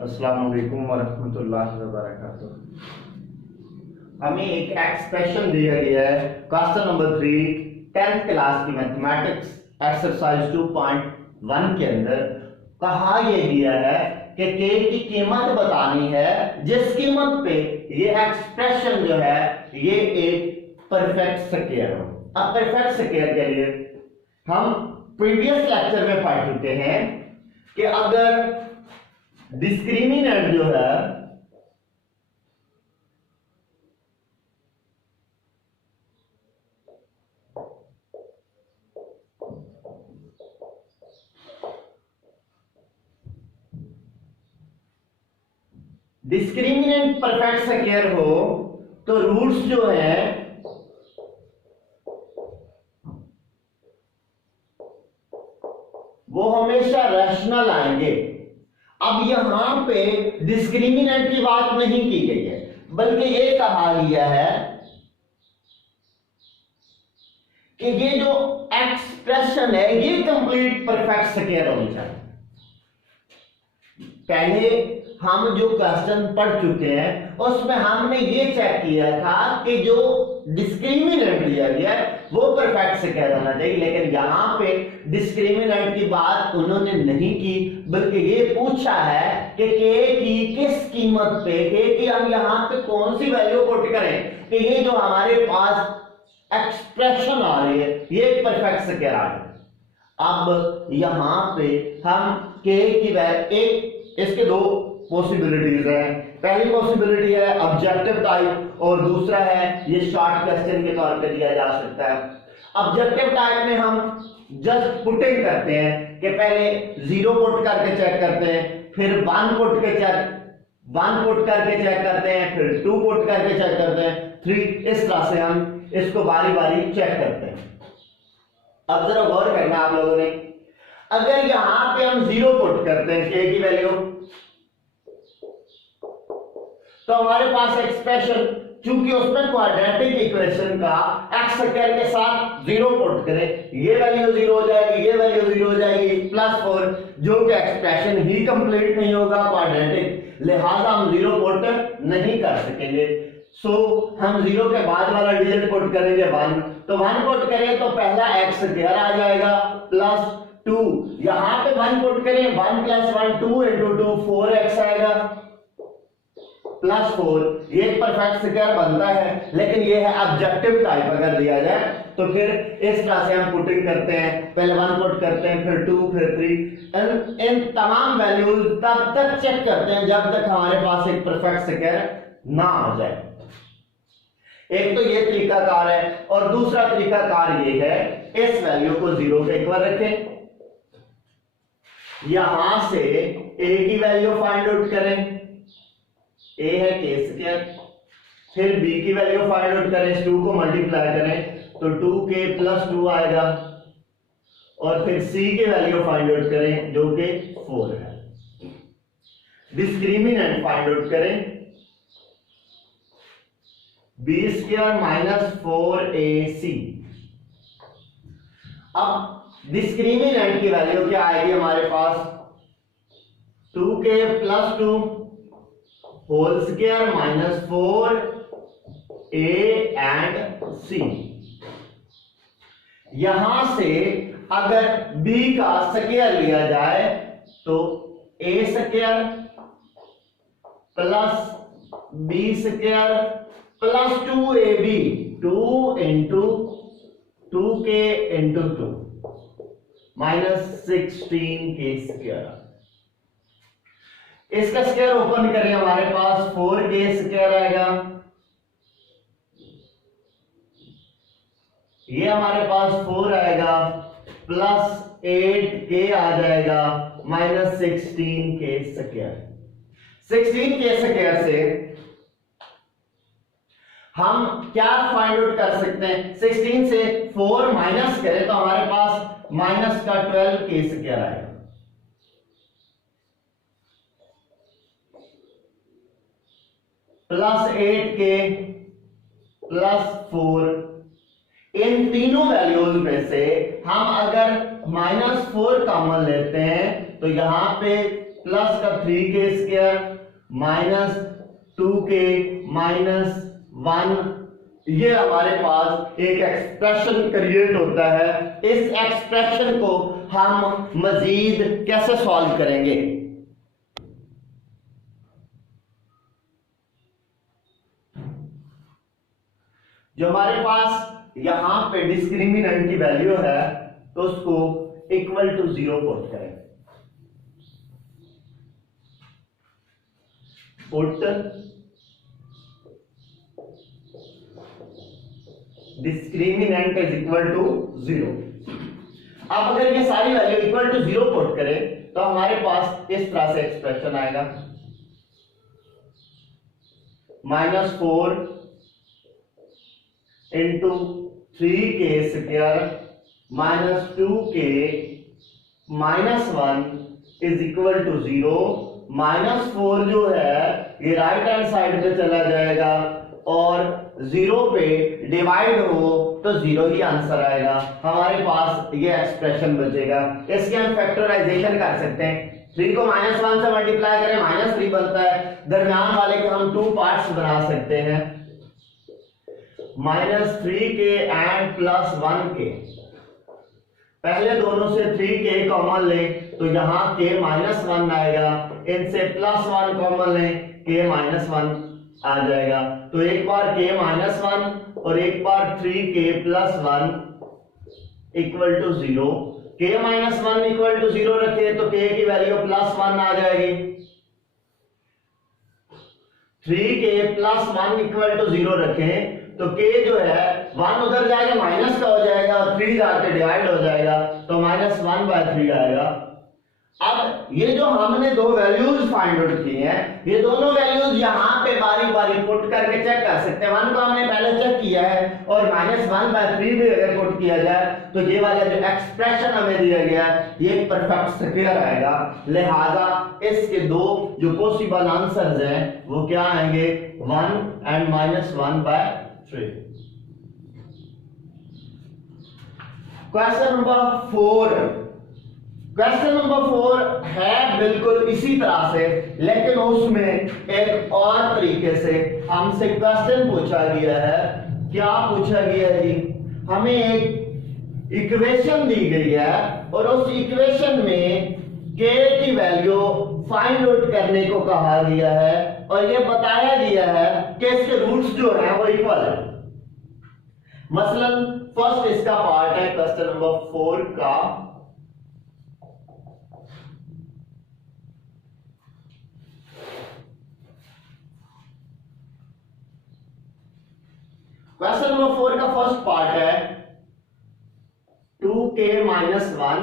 अस्सलाम वालेकुम वरहमतुल्लाहि वबरकातुह। हमें एक एक्सप्रेशन दिया गया है क्वेश्चन नंबर 3 10th क्लास की मैथमेटिक्स एक्सरसाइज 2.1 के अंदर कहा यह गया है कि के की कीमत बतानी है जिस कीमत पे ये एक्सप्रेशन जो है ये एक परफेक्ट स्क्वायर हो। अब परफेक्ट स्क्वायर के लिए हम प्रीवियस लेक्चर में पढ़ चुके हैं कि अगर डिस्क्रिमिनेंट जो है डिस्क्रिमिनेंट परफेक्ट स्क्वायर हो तो रूट्स जो है वो हमेशा रैशनल आएंगे। अब यहां पे डिस्क्रिमिनेंट की बात नहीं की गई है बल्कि ये कहा गया है कि ये जो एक्सप्रेशन है ये कंप्लीट परफेक्ट स्क्वायर होनी चाहिए। पहले हम जो क्वेश्चन पढ़ चुके हैं उसमें हमने ये चेक किया था कि जो डिस्क्रिमिनेंट दिया गया है वो परफेक्ट स्क्वायर होना चाहिए, लेकिन यहां पे डिस्क्रिमिनेंट की बात उन्होंने नहीं की बल्कि ये पूछा है कि के की किस कीमत पे, के की हम यहां पे कौन सी वैल्यू पुट करें कि ये जो हमारे पास एक्सप्रेशन आ रही है ये परफेक्ट स्क्वायर आ रही है। अब यहां पे हम के की वैल्यू इसके दो पॉसिबिलिटीज हैं। पहली पॉसिबिलिटी है ऑब्जेक्टिव टाइप और दूसरा है ये शॉर्ट क्वेश्चन के तौर पे दिया जा सकता है। ऑब्जेक्टिव टाइप में हम जस्ट पुटिंग करते हैं कि पहले 0 पुट करके चेक करते हैं, फिर 1 पुट करके चेक करते हैं, फिर 2 पुट करके चेक करते हैं, 3, इस तरह से हम इसको बारी बारी चेक करते हैं। अब जरा गौर करना आप लोगों ने, अगर यहां पे हम 0 पुट करते हैं के की वैल्यू तो हमारे पास एक्सप्रेशन, चूंकि उसमें क्वाड्रेटिक इक्वेशन का एक्स स्क्वायर के साथ 0 पुट करें, ये वैल्यू 0 हो जाएगी, ये वैल्यू 0 हो जाएगी, +4, जो कि एक्सप्रेशन ही कंप्लीट नहीं होगा क्वाड्रेटिक, लिहाजा हम 0 पुट नहीं कर सकेंगे। सो हम 0 के बाद वाला डिजिट पुट करेंगे 1, तो 1 पुट करें तो पहला एक्स स्क्वायर आ जाएगा +2, यहां पे 1 पुट करें 1 + 1 2 × 2 4x आएगा +4, ये परफेक्ट स्क्वायर बनता है। लेकिन ये है ऑब्जेक्टिव टाइप, अगर दिया जाए तो फिर इस तरह से हम पुटिंग करते हैं, पहले 1 पुट करते हैं, फिर 2, फिर 3, इन तमाम वैल्यूज तब तक चेक करते हैं जब तक हमारे पास एक परफेक्ट स्क्वायर ना आ जाए। एक तो ये तरीकाकार है और दूसरा तरीकाकार ये है, इस वैल्यू को 0 के इक्वल रखें, यहां से a की वैल्यू फाइंड आउट करें, a है के स्क्वायर, फिर b की वैल्यू फाइंड आउट करें, 2 को मल्टीप्लाई करें तो 2k + 2 आएगा, और फिर c की वैल्यू फाइंड आउट करें जो कि 4 है। डिस्क्रिमिनेंट फाइंड आउट करें, b² - 4ac। अब डिस्क्रिमिनेंट की वैल्यू क्या आएगी हमारे पास, 2k + 2 whole square -4a and c। यहां से अगर b का स्क्वायर लिया जाए तो a² + b² + 2ab, 2 × 2k × 2 -16k²। इसका स्क्वायर ओपन करें, हमारे पास 4k² आएगा, ये हमारे पास 4 आएगा, +8k आ जाएगा, -16k²। 16k² से हम क्या फाइंड आउट कर सकते हैं, 16 से 4 माइनस करें तो हमारे पास -12k² आएगा। +8k + 4, इन तीनों वैल्यूज में से हम अगर -4 कॉमन लेते हैं तो यहां पे प्लस का 3k² माइनस 2k माइनस 1, ये हमारे पास एक एक्सप्रेशन क्रिएट होता है। इस एक्सप्रेशन को हम मजीद कैसे सॉल्व करेंगे? जो हमारे पास यहां पे डिस्क्रिमिनेंट की वैल्यू है तो उसको इक्वल टू 0 पुट करें। Put discriminant is equal to 0। अब अगर ये सारी वैल्यू इक्वल टू 0 पुट करें तो हमारे पास इस तरह से एक्सप्रेशन आएगा, -4 into 3k² minus 2k minus 1 is equal to 0। -4 जो है ये राइट हैंड साइड पे चला जाएगा और 0 पे डिवाइड हो तो 0 ही आंसर आएगा। हमारे पास ये एक्सप्रेशन बचेगा। इसके हम फैक्टराइजेशन कर सकते हैं। 3 को -1 से मल्टीप्लाई करें -3 बनता है। दरमियान वाले के हम 2 पार्ट्स बना सकते हैं, -3k एंड +1k। पहले दोनों से 3k कॉमन लें तो यहां k -1 आएगा, इनसे +1 कॉमन लें k -1 आ जाएगा। तो एक बार k -1 और एक बार 3k +1 equal to 0। k -1 equal to 0 रखें तो k की वैल्यू +1 आ जाएगी। 3k +1 इक्वल टू 0 रखें तो k जो है 1 उधर जाएगा माइनस का हो जाएगा और 3 जाके डिवाइड हो जाएगा तो -1/3 आएगा। अब ये जो हमने दो वैल्यूज फाइंड आउट की हैं, ये दोनों वैल्यूज यहाँ पे बारी बारी पुट करके चेक कर सकते हैं। 1 को हमने पहले चेक किया है और -1/3 भी अगर पुट किया जाए तो ये वाला जो एक्सप्रेशन हमें दिया गया है ये परफेक्ट स्क्वायर आएगा। लिहाजा इसके दो जो पॉसिबल आंसर्स हैं वो क्या आएंगे, 1 and -1/3। Question number 4। Question number 4 है बिल्कुल इसी तरह से, लेकिन उसमें एक और तरीके से हमसे क्वेश्चन पूछा गया है। क्या पूछा गया है जी, हमें एक इक्वेशन दी गई है और उस इक्वेशन में k की वैल्यू फाइंड आउट करने को कहा गया है और यह बताया गया है कि इसके रूट्स जो हैं वो इक्वल है। मसलन फर्स्ट इसका पार्ट है क्वेश्चन नंबर 4 का, क्वेश्चन नंबर 4 का फर्स्ट पार्ट है 2k - 1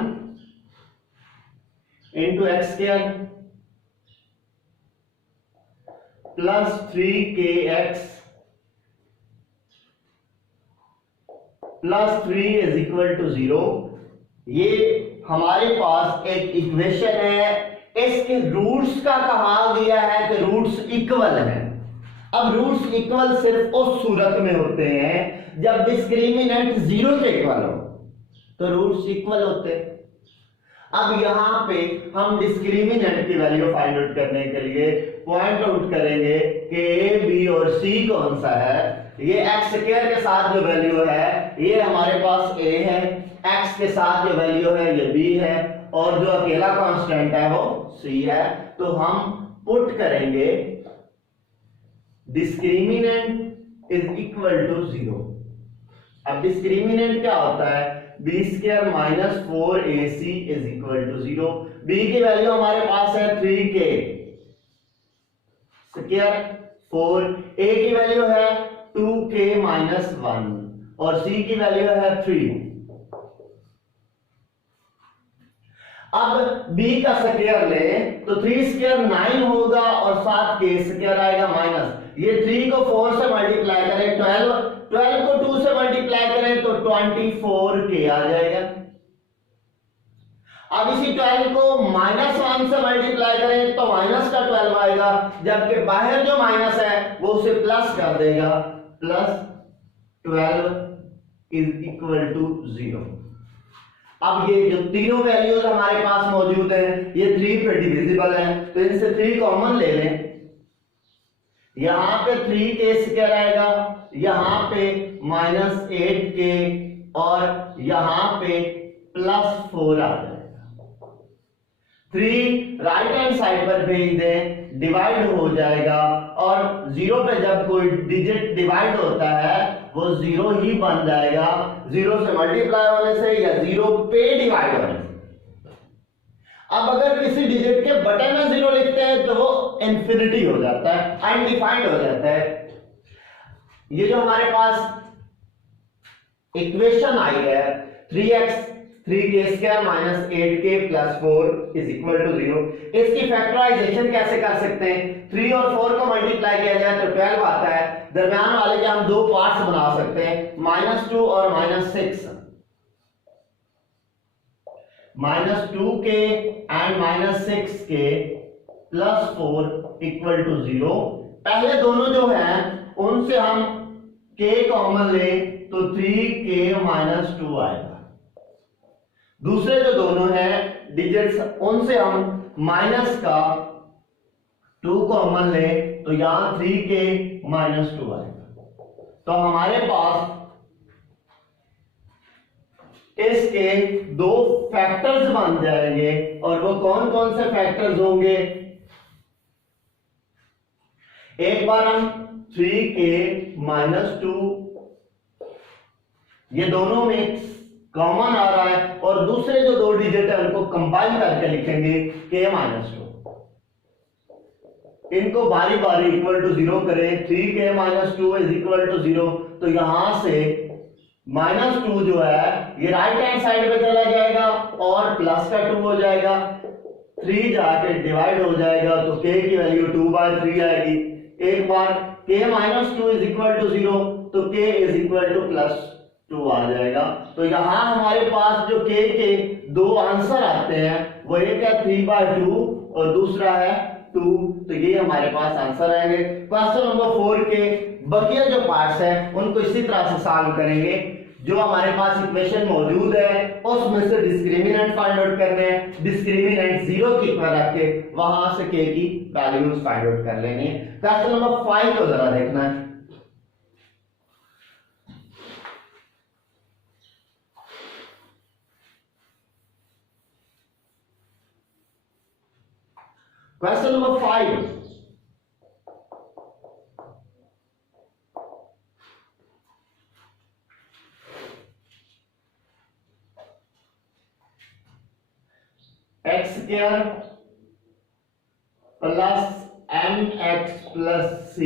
into x² plus 3kx plus 3 is equal to 0। ये हमारे पास एक इक्वेशन है, इसके रूट्स का कहा गया है कि रूट्स इक्वल हैं। अब रूट्स इक्वल सिर्फ उस सूरत में होते हैं जब डिस्क्रिमिनेंट 0 के इक्वल हो तो रूट्स इक्वल होते हैं। अब यहां पे हम डिस्क्रिमिनेंट की वैल्यू फाइंड आउट करने के लिए पॉइंट आउट करेंगे कि a, b और c कौन सा है। ये x² के साथ जो वैल्यू है ये हमारे पास a है, x के साथ जो वैल्यू है ये b है और जो अकेला कांस्टेंट है वो c है। तो हम पुट करेंगे डिस्क्रिमिनेंट इज इक्वल टू 0। अब डिस्क्रिमिनेंट क्या होता है, b² - 4ac is equal to 0। b की वैल्यू हमारे पास है 3k स्क्वायर 4, a की वैल्यू है 2k - 1 और c की वैल्यू है 3। अब b का स्क्वायर ले तो 3² 9 होगा और 7k² आएगा माइनस, ये 3 को 4 से मल्टीप्लाई करें 12 को 2 से मल्टीप्लाई करें तो 24k आ जाएगा। अब इसी 12 को -1 से मल्टीप्लाई करें तो माइनस का 12 आएगा, जबकि बाहर जो माइनस है वो उसे प्लस कर देगा, प्लस 12 इज इक्वल टू 0। अब ये जो तीनों वैल्यूज हमारे पास मौजूद हैं ये 3 पे डिविजिबल है, तो इनसे 3 कॉमन ले लें। यहां पे 3k स्क्वायर आएगा, यहां पे -8k और यहां पे +4 आ जाएगा। 3 राइट हैंड साइड पर भेज दें, डिवाइड हो जाएगा और 0 पे जब कोई डिजिट डिवाइड होता है वो 0 ही बन जाएगा, 0 से मल्टीप्लाई होने से या 0 पे डिवाइड होने से। अब अगर किसी डिजिट के बटन में 0 लिखते हैं तो वो इंफिनिटी हो जाता है, अनडिफाइंड हो जाता है। ये जो हमारे पास इक्वेशन आई है 3k² - 8k + 4 = 0, इसकी फैक्टराइजेशन कैसे कर सकते हैं? 3 और 4 को मल्टीप्लाई किया जाए तो 12 आता है, दरमियान वाले के हम दो पार्ट्स बना सकते हैं, -2 और -6। -2k and -6k + 4 = 0। पहले दोनों जो हैं उनसे हम k कॉमन लें तो 3k - 2 आएगा। दूसरे जो दोनों हैं डिजिट्स उनसे हम माइनस का 2 कॉमन लें तो यहां 3k - 2 आएगा। तो हमारे पास इसके दो फैक्टर्स बन जाएंगे और वो कौन कौन से फैक्टर्स होंगे? एक बार हम 3k - 2 ये दोनों में कॉमन आ रहा है और दूसरे जो दो डिजिट है उनको कंबाइन करके लिखेंगे k - 2। इनको बारी बारी इक्वल टू 0 करें, 3k - 2 = 0। तो यहां से -2 जो है ये राइट हैंड साइड पे चला जाएगा और प्लस का 2 हो जाएगा, 3 जाके डिवाइड हो जाएगा तो k की वैल्यू 2/3 आएगी। एक बार k - 2 = 0 तो k +2 आ जाएगा। तो यहां हमारे पास जो k के दो आंसर आते हैं वो एक है 3/2 और दूसरा है 2, तो ये हमारे पास आंसर आएंगे। क्वेश्चन नंबर 4 के बकिया जो पार्ट्स हैं उनको इसी तरह से सॉल्व करेंगे। जो हमारे पास इक्वेशन मौजूद है उसमें से डिस्क्रिमिनेंट फाइंड आउट करने हैं, डिस्क्रिमिनेंट 0 की इक्वल रख के वहां से k की वैल्यूज फाइंड आउट कर लेनी है। क्वेश्चन नंबर 5 को जरा देखना है। Question number 5, x² + mx + c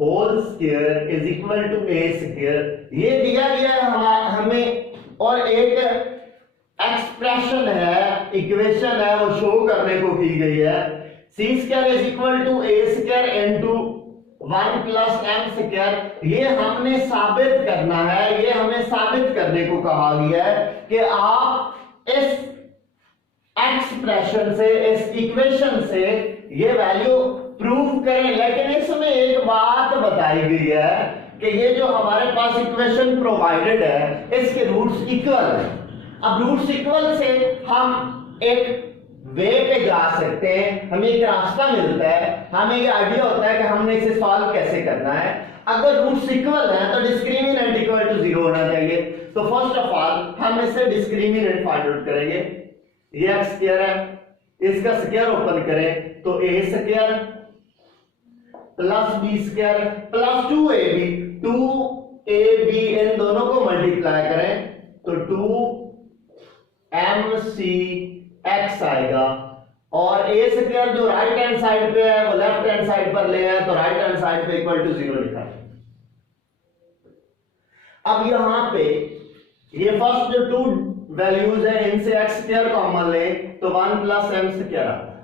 whole square = a²। ये दिया गया है हमें और एक एक्सप्रेशन है, इक्वेशन है वो शो करने को की गई है। c² = a² * 1 + m²। ये हमने साबित करना है, ये हमें साबित करने को कहा गया है कि आप इस एक्सप्रेशन से, इस इक्वेशन से ये वैल्यू प्रूव करें। लेकिन इसमें एक बात बताई गई है कि ये जो हमारे पास इक्वेशन प्रोवाइडेड है इसके रूट्स इक्वल हैं। अब रूट्स इक्वल से हम एक वे पे जा सकते हैं, हमें एक रास्ता मिलता है, हमें ये आइडिया होता है कि हमने इसे सॉल्व कैसे करना है। अगर रूट्स इक्वल हैं तो डिस्क्रिमिनेंट = 0 होना चाहिए। तो फर्स्ट ऑफ ऑल हम इससे डिस्क्रिमिनेंट फाइंड आउट करेंगे। ये x² है, इसका स्क्वायर ओपन करें तो a² + b² + 2ab, 2ab इन दोनों को मल्टीप्लाई करें तो 2mcx आएगा और a² जो राइट हैंड साइड पे है वो लेफ्ट हैंड साइड पर ले आए तो राइट हैंड साइड पे = 0 लिखा है। अब यहां पे ये फर्स्ट जो 2 वैल्यूज है इनसे x² कॉमन ले तो 1 + m² आता है।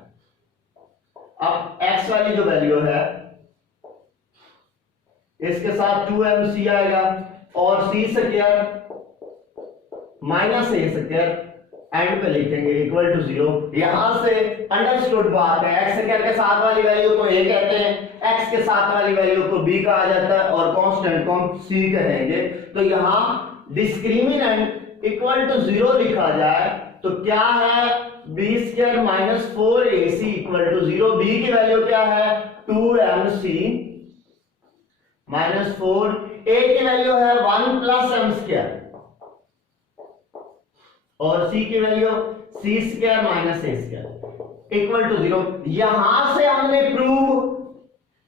अब x वाली जो वैल्यू है इसके साथ 2mc आएगा और c² -a² एंड पे लिखेंगे = 0। यहां से अंडरस्टूड बात है, x² के साथ वाली वैल्यू को a कहते हैं, x के साथ वाली वैल्यू को b कहा जाता है और कांस्टेंट को हम c कहेंगे। तो यहां डिस्क्रिमिनेंट इक्वल टू 0 लिखा जाए तो क्या है, b square minus 4ac equal to 0। B की वैल्यू क्या है, 2mc माइनस 4, ए की वैल्यू है 1 प्लस एम स्क्वायर और सी की value C square minus A square equal to 0। यहां से हमने प्रूव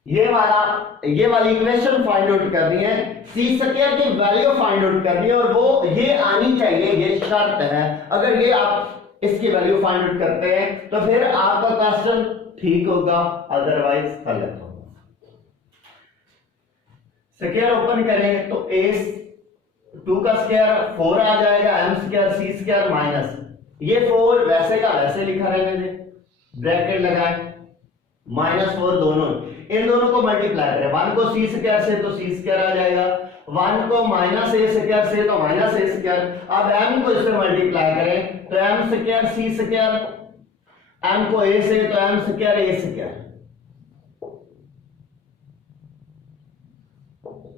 ये वाली इक्वेशन फाइंड आउट करनी है, सी स्क्वायर की वैल्यू फाइंड आउट करनी है और वो ये आनी चाहिए, ये शर्त है। अगर ये आप इसकी वैल्यू फाइंड आउट करते हैं तो फिर आपका क्वेश्चन ठीक होगा, अदरवाइज गलत होगा। स्क्वायर ओपन करें तो ए 2 का स्क्वायर 4 आ जाएगा, M square C square minus ये 4 वैसे का वैसे लिखा रहने दे, ब्रैकेट लगाए -4 दोनों, इन दोनों को मल्टीप्लाई करें, 1 को सी स्क्वायर से तो सी स्क्वायर आ जाएगा, 1 को माइनस ए स्क्वायर से तो माइनस ए स्क्वायर। अब m को इससे मल्टीप्लाई करें तो m square C square, m को a से तो m square a square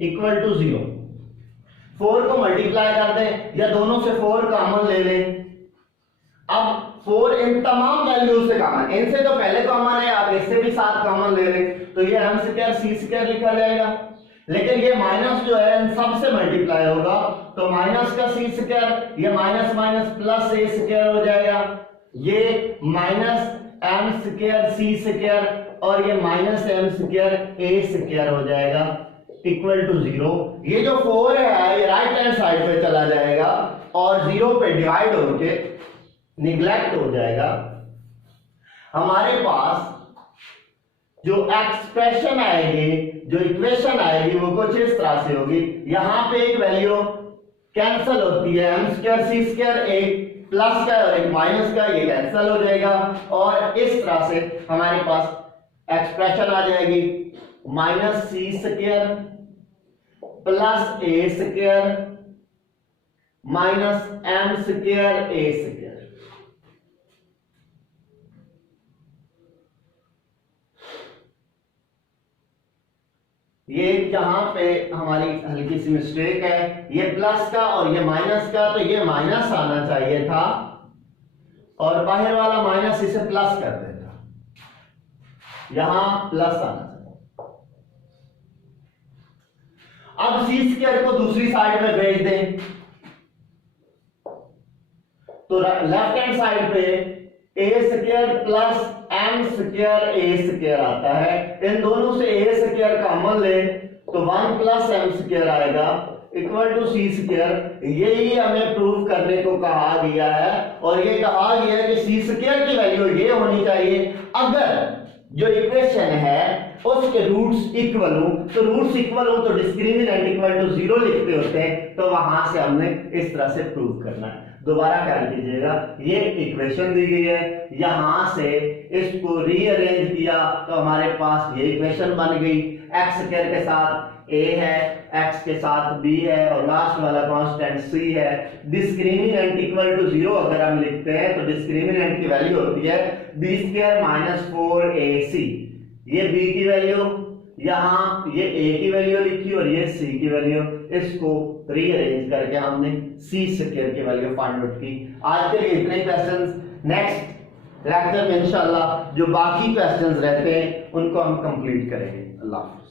equal to 0। 4 को मल्टीप्लाई कर दें या दोनों से 4 कॉमन ले लें। अब 4 इन तमाम वैल्यू से कॉमन, इनसे तो पहले कॉमन है, आप इससे भी 7 कॉमन ले लें तो ये m स्क्वायर सी स्क्वायर लिखा जाएगा। लेकिन ये माइनस जो है इन सब से मल्टीप्लाई होगा तो माइनस का सी स्क्वायर, ये माइनस माइनस प्लस ए स्क्वायर हो जाएगा, ये minus M square C square और ये माइनस एम स्क्वायर ए स्क्वायर हो जाएगा इक्वल टू 0। ये जो 4 है ये राइट हैंड साइड पे चला जाएगा और 0 पे डिवाइड होके निगलेक्ट हो जाएगा। हमारे पास जो एक्सप्रेशन आएगी, जो इक्वेशन आएगी वो कुछ इस तरह से होगी। यहां पे एक वैल्यू कैंसिल होती है, एम स्क्वायर सी स्क्वायर, एक प्लस का और एक माइनस का, ये कैंसिल हो जाएगा और इस तरह से हमारे पास एक्सप्रेशन आ जाएगी माइनस सी स्क्वायर प्लस ए स्क्वायर माइनस एम स्क्वायर ए स्क्वायर। ये जहां पे हमारी हल्की सी मिस्टेक है, ये प्लस का और ये माइनस का, तो ये माइनस आना चाहिए था और बाहर वाला माइनस इसे प्लस कर देता, यहां प्लस आना चाहिए। अब सी स्क्वायर को दूसरी साइड में भेज दें तो लेफ्ट हैंड साइड पे ए स्क्वायर प्लस एम स्क्वायर ए स्क्वायर आता है। इन दोनों से ए स्क्वायर कॉमन ले तो 1 प्लस एम स्क्वायर आएगा इक्वल टू सी स्क्वायर। यही हमें प्रूव करने को कहा गया है और ये कहा गया है कि सी स्क्वायर की वैल्यू ये होनी चाहिए अगर जो इक्वेशन है उसके रूट्स इक्वल हो, तो रूट्स इक्वल हो तो डिस्क्रिमिनेंट इक्वल टू 0 लिखते होते हैं, तो वहां से हमने इस तरह से प्रूव करना है। दोबारा ख्याल कीजिएगा, ये इक्वेशन दी गई है, यहां से इसको रीअरेंज किया तो हमारे पास ये इक्वेशन बन गई। एक्स स्क्वायर के साथ a है, x के साथ b है और लास्ट वाला कांस्टेंट c है। डिस्क्रिमिनेंट इक्वल टू 0 अगर हम लिखते हैं तो डिस्क्रिमिनेंट की वैल्यू होती है b स्क्वायर माइनस 4ac। ये b की वैल्यू, यहां ये a की वैल्यू लिखी और ये c की वैल्यू, इसको रीअरेंज करके हमने c स्क्वायर की वैल्यू फाइंड आउट की। आज के लिए इतने क्वेश्चंस, नेक्स्ट लेक्चर में इंशाल्लाह जो बाकी क्वेश्चंस रहते हैं उनको हम कंप्लीट करेंगे। अल्लाह हाफ़िज़।